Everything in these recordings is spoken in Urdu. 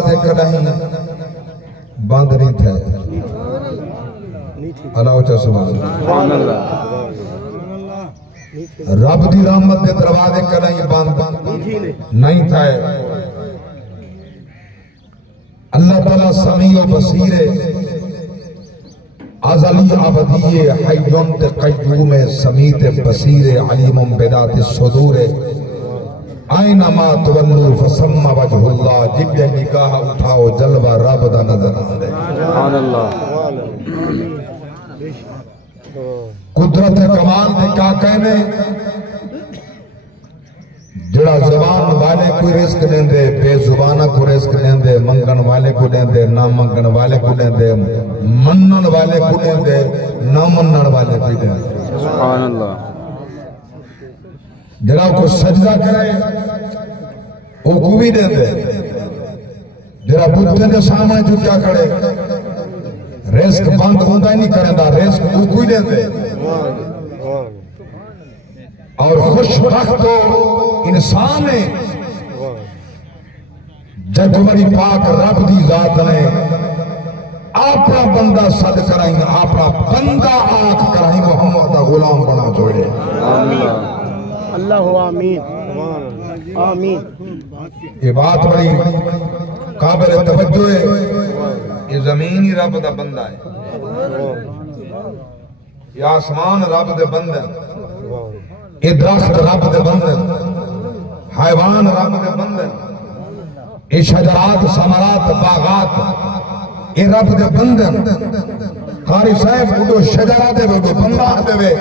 کدہیں بند نہیں تھے اللہ اچھا سبحان اللہ رب دی رحمت دے دروازے کدہیں بند نہیں تھے اللہ تعالیٰ سمیع و بصیر ازلی ابدی حیون قیوم سمیت بصیر علیم بذات الصدور اینما تولوا فثم وجہ اللہ جب نگاہ اٹھاؤ جلوہ رب دا نظر آدے سبحان اللہ قدرت کمال دے کیا کہنے جڑا زبان والے کوئی رزق دیں دے بے زبانہ کو رزق دیں دے منگن والے کو دیں دے نہ منگن والے کو دیں دے منن والے کو دیں دے نہ منن والے کو دیں دے سبحان اللہ جڑا کو سجدہ کرے وہ کو بھی دیں دے جڑا بدھے دے سامنے جو کیا کرے رزق بند ہوندہ ہی نہیں کریں دا رزق وہ کو دیں دے اور خوش بخت ہو انسان ہے جب ہماری پاک رب دی ذات نے اپنا بندہ صد کرائیں اپنا بندہ آنکھ کرائیں محمد غلام بنا چھوڑے اللہ آمین آمین یہ بات بڑی قابل توجہ ہے یہ زمین ہی رب دا بندہ ہے یہ آسمان رب دے بندہ ہے یہ درخت رب دے بندن حیوان رب دے بندن یہ شجرات ثمرات باغات یہ رب دے بندن قاری صاحب اٹھو شجرات دے اٹھو بندہ دے وے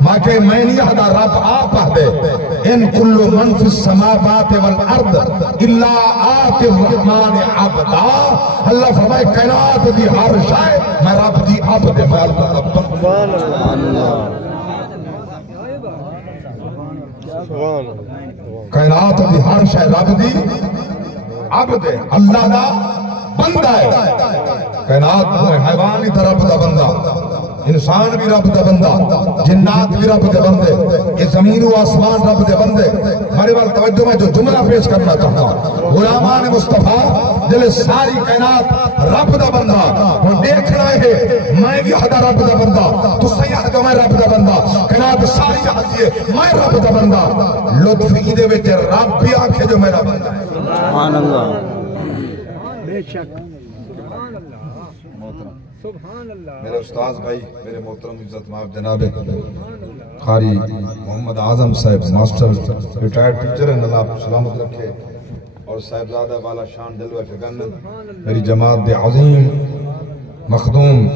ماکے میں نہیں ہدا رب آپ دے ان کل من فی السماوات والارض الا آت الرحمن عبدا اللہ فرمائے کائنات دی ہر شائع میں رب دی عبد دے میں اللہ کائنات دی ہر شے رب دی عبد ہے اللہ دا بندہ ہے کائنات حیوان ہی رب دا بندہ انسان بھی رب دا بندہ جنات بھی رب دے بندے یہ زمین و آسمان رب دے بندے ہمارے بار توجہ میں جو جملہ پیش کرنا چاہتا ہوں غلامان مصطفیٰ جلے ساری کائنات رب دا بندہ وہ دیکھنا ہے میں بھی حدا رب دا بندہ تو سیاح جو میں رب دا بندہ کائنات ساری حدیے میں رب دا بندہ لطف ایدے ویچے رب بھی آنکھے جو میرا بندہ ہے سبحان اللہ بے شک میرے استاذ بھائی میرے محترم عزت مآب جناب قاری محمد اعظم صاحب ماسٹر ریٹائرڈ ٹیچر ہیں اللہ سلامت رکھے اور صاحبزادہ والا شان دلوہ فگن میری جماعت دے عظیم مخدوم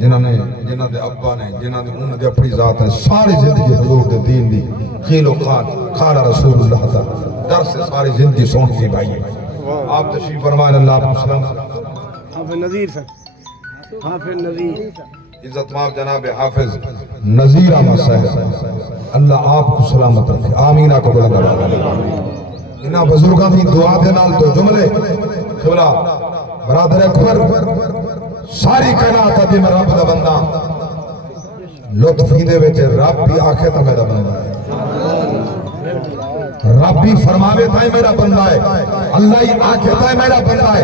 جنہاں دے ابا نے جنہاں دے انہاں دے اپنی ذات نے ساری زندگی حضور دے دین دی خیل و خال رسول اللہ تعالی در سے ساری زندگی سونٹ کی بھائی آپ تشریف فرمائیں اللہ آپ کو سلام حافظ نظیر صاحب حافظ نظیر عزت مآب جناب حافظ نظیر احمد صاحب اللہ آپ کو سلامت رکھے آمین کو بلند انہاں بزرگاں دی دعا دے نال تو جملے خبرہ برادر اکبر ساری کائنات دی میں رب دا بندہ لطفی دے وچے رب بھی آکھے تا میرا بندہ ہے رب بھی فرماوے تھا میرا بندہ ہے اللہ ہی آکھے تھا میرا بندہ ہے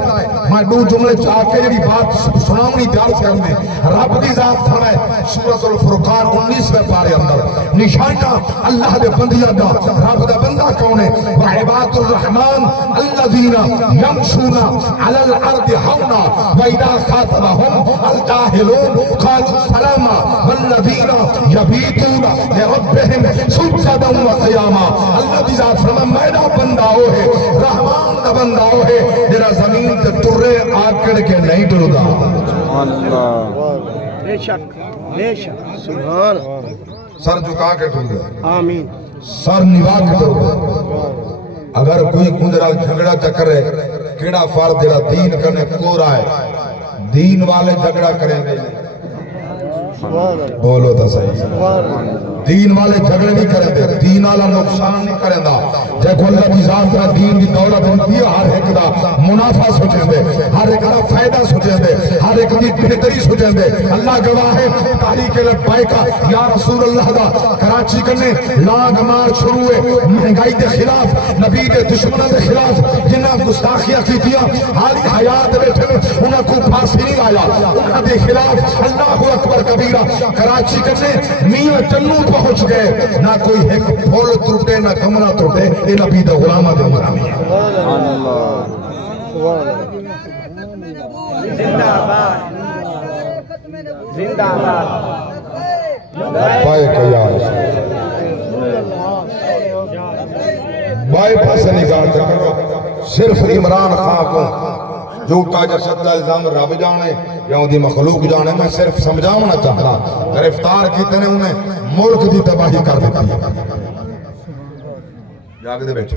میں دو جملے چاہ کے جڑی بات سناؤنی دیال سے کرنے رب دی ذات فرمائے سورۃ الفرقان 19ویں پارے اندر نشانہ اللہ دے بندیاں دا رب دا بندہ کون ہے وعباد الرحمن الذین یمشون علی الارض ہونا وَإِذَا خَاطَبَهُمْ الْجَاهِلُونَ قَالُوا سَلَامًا وَالَّذِينَ يَبِيتُونَ لِرَبِّهِمْ سُجَّدًا وَقِيَامًا اللہ دی ذات فرمائے میرا بندہ ہو ہے رحمان دا بندہ ہو ہے جرا زمین تے ترے آکڑ کے نہیں ٹردا سبحان اللہ بے شک سبحان سر جھکا کے ٹردا آمین سر نوا کے ٹردا اگر کوئی کندرا جھگڑا چکرے کیڑا فرد جڑا دین کرنے کو رہا ہے دین والے جھگڑا کریں گے بولو تا صحیح دین والے جھگڑے نہیں کریں دے دین والا نقصان نہیں کریں دا جے کو اللہ کی ذات کا دین دی دولت ہوتی ہے ہر ایک دا منافع سوچیں دے ہر ایک دا فائدہ سوچیں دے ہر ایک دی بہتری سجن دے اللہ گواہ ہے تحریک لبیکہ یا رسول اللہ دا کراچی کرنے لاگ مار شروع ہے مہنگائی دے خلاف نبی دے دشمنہ دے خلاف جنہ گستاخیاں کی دیا حالی حیات بیٹھے انہاں کو پھانسی نہیں آیا انہاں دے خلاف اللہ اکبر کبیرہ کراچی کرنے میاں چنو پہنچ گئے نہ کوئی ایک پھول ٹوٹے نہ کمرہ ٹوٹے یہ نبی دے غلامہ دے غلامی ہے زندہ باد زندہ باد بائے قیاس بائے پاس نگاہ کرو صرف عمران خان کو جو تاجہ سدہ الزام رب جانے یا ان دی مخلوق جانے میں صرف سمجھاؤنا چاہتا گرفتار کیتے نے انہیں ملک دی تباہی کر دیتی ہے جاگ دے بیٹھے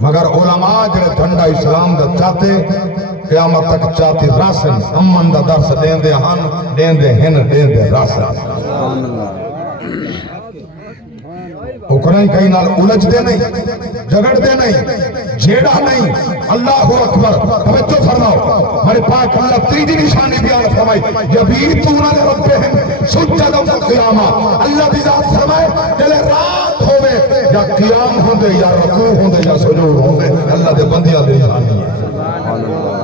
مگر علماء جڑے جھنڈا اسلام دا چاہتے قیامت تک چاہتی راسن امن دا درس دین دے ہن دین دے ہن دین دے راسن اکرائیں کہیں نال الجھ دے نہیں جگڑ دے نہیں جھیڑا نہیں اللہ اکبر توجہ فرماؤ ہمارے پاک اللہ تیجی نشانی بیان فرمائی یبیتون لربہم سجدا قیاما اللہ دی ذات فرمائے جلے رات ہوئے یا قیام ہوندے یا رکوع ہوندے یا سجود ہوندے اللہ دے بندیاں دے نشانی ہے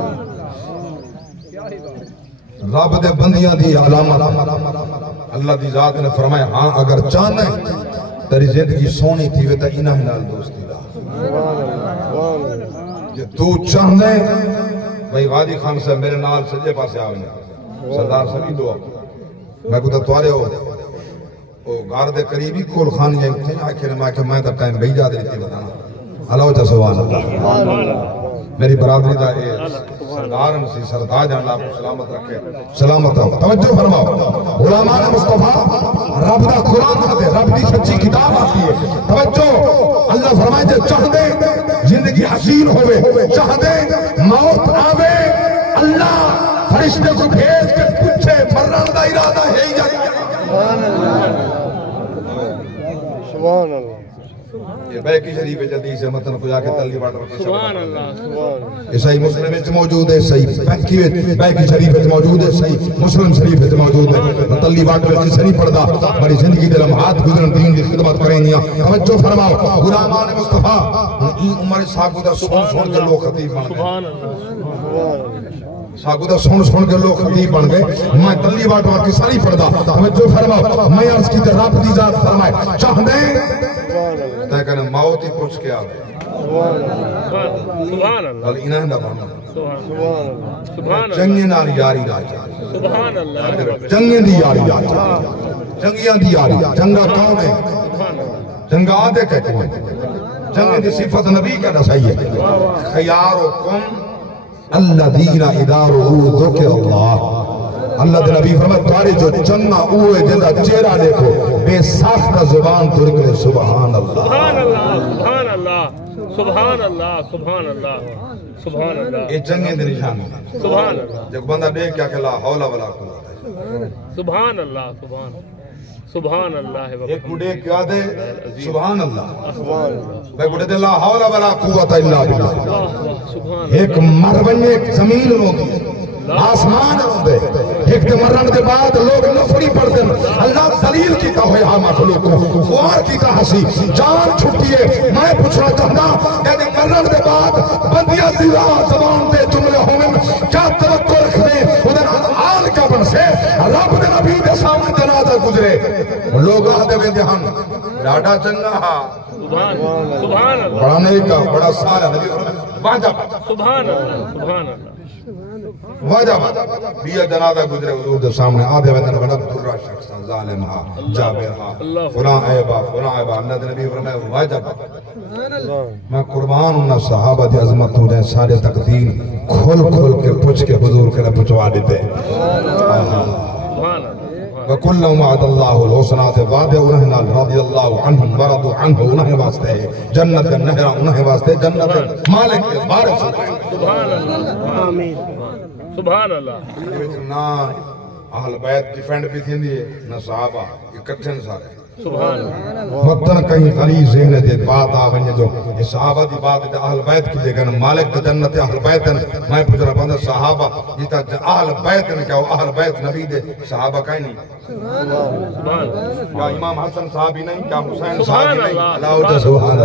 رب دے بندیاں دی علامت اللہ دی ذات نے فرمایا ہاں اگر چاہنا ہے تری زندگی سونی تھی وے تا انہا ہی نال دوستی دا جو تو چاہنے بھئی غادی خان سے میرے نال سجے پاسے آگئے سردار سبھی دعا میں کو توارے ہو وہ گار دے قریبی کول خان جائیں تھے آکھر میں تا ٹائم بھئی جا دیتی بتانا اللہ وچہ سوال اللہ میری برادری دا سردار مسیح سردار جان اللہ کو سلامت رکھے سلامت رکھے توجہ فرماؤ علماء مصطفیٰ رب دا قرآن آتے رب دی سچی کتاب آتی ہے توجہ اللہ فرمائے جو چاہ دے زندگی حسین ہوئے چاہ دے موت آوے اللہ فرشتے کو بھیج کے پوچھے مرن دا ارادہ ہے یا سبحان اللہ سبحان اللہ یہ بیکی شریف جلدی سے متن کو جا کے تلی باٹ رکھتے سبحان اللہ یہ صحیح مسلم وچ موجود ہے صحیح بیکی شریف وچ موجود ہے صحیح مسلم شریف وچ موجود ہے تلی باٹ وچ سے نہیں پڑھدا بڑی زندگی دے لمحات گزرن دین دی خدمت کریں گے توجہ فرماؤ غلامان مصطفیٰ این عمر ساگو دا سن کے لوگ خطیب بن سبحان اللہ ساگو دا سن کے لوگ خطیب بن گئے میں تلی باٹ وچ کسا نہیں پڑھدا توجہ فرماؤ میں عرض کی تے رب دی ذات فرمائے چاہ دیں تے کہنے موت ہی پوچھ کے آگئے سبحان اللہ انہاں دا بنا سبحان اللہ جنگیں نال یاری راجا سبحان اللہ جنگیں دی یاری راجا جنگیاں دی یاری جنگا کون ہے جنگا آدھے کہتے ہیں جنگیں دی صفت نبی کا نسائی ہے خیارکم الذین اذا رؤوا ذکر اللہ اللہ دے نبی فرمائے تمہاری جو جنہ اوے جنہ چہرہ دیکھو بے ساختہ زبان تو نکلے سبحان اللہ سبحان اللہ سبحان اللہ سبحان اللہ سبحان اللہ یہ جنگیں دے نشان ہے سبحان اللہ جب بندہ دیکھ کیا کہ لا حول ولا قوت سبحان اللہ سبحان اللہ ایک بڑے کیا دے سبحان اللہ ایک بڑے دے لا حول ولا قوت الا باللہ ایک مرون ایک زمین روندی آسمان روندے ایک دے مرن دے بعد لوگ نفری پڑھتے ہیں اللہ دلیل کیتا ہوئے ہاں مخلوق کو خوار کیتا حسی جان چھٹیے میں پوچھنا چاہنا کہ مرن دے بعد بندیاں دیوہ زبان دے جملے ہوئے کیا توقع رکھ دیں ادھر آل کا بن سے رب دے نبی دے سامنے جنازہ گزرے لوگ آدھے وے دہن لاڈا چنگا ہاں سبحان اللہ بڑھانے کا بڑا سارا نبی واجب سبحان اللہ واجب بیا جنازہ گزرے حضور دے سامنے آدھے ویدن بڑا درہ شخص ظالم ہا جابر ہا فلان عیبہ اللہ دے نبی فرمائے واجب میں قربان انہا صحابہ دی عظمت ہو جائیں سارے تقدیر کھول کھول کے پوچھ کے حضور کے لئے پوچھوا دیتے وَكُلَّهُمْ وَعَدَ اللَّهُ الْحُسْنَاتِ وَعَدَ اُنہنال رضی اللہ عنہم ورضوا عنہ انہیں واسطے جنت کا نہرہ انہیں واسطے جنت مالک کے بارش سبحان اللہ آمین سبحان اللہ نہ اہل بیت ڈیفینڈ بھی تھی نہ صحابہ یہ کٹھن سارے سبحان اللہ مطن کہیں غریب ذہن دے بات آویں جو یہ صحابہ دی بات دے اہل بیت کی دے گن مالک تے جنت اہل بیت میں پوچھنا بندہ صحابہ جیتا اہل بیت نے کیا اہل بیت نبی دے صحابہ کہیں نہیں سبحان اللہ کیا امام حسن صحابی نہیں کیا حسین سبحان صحابی نہیں اللہ اللہ سبحان اللہ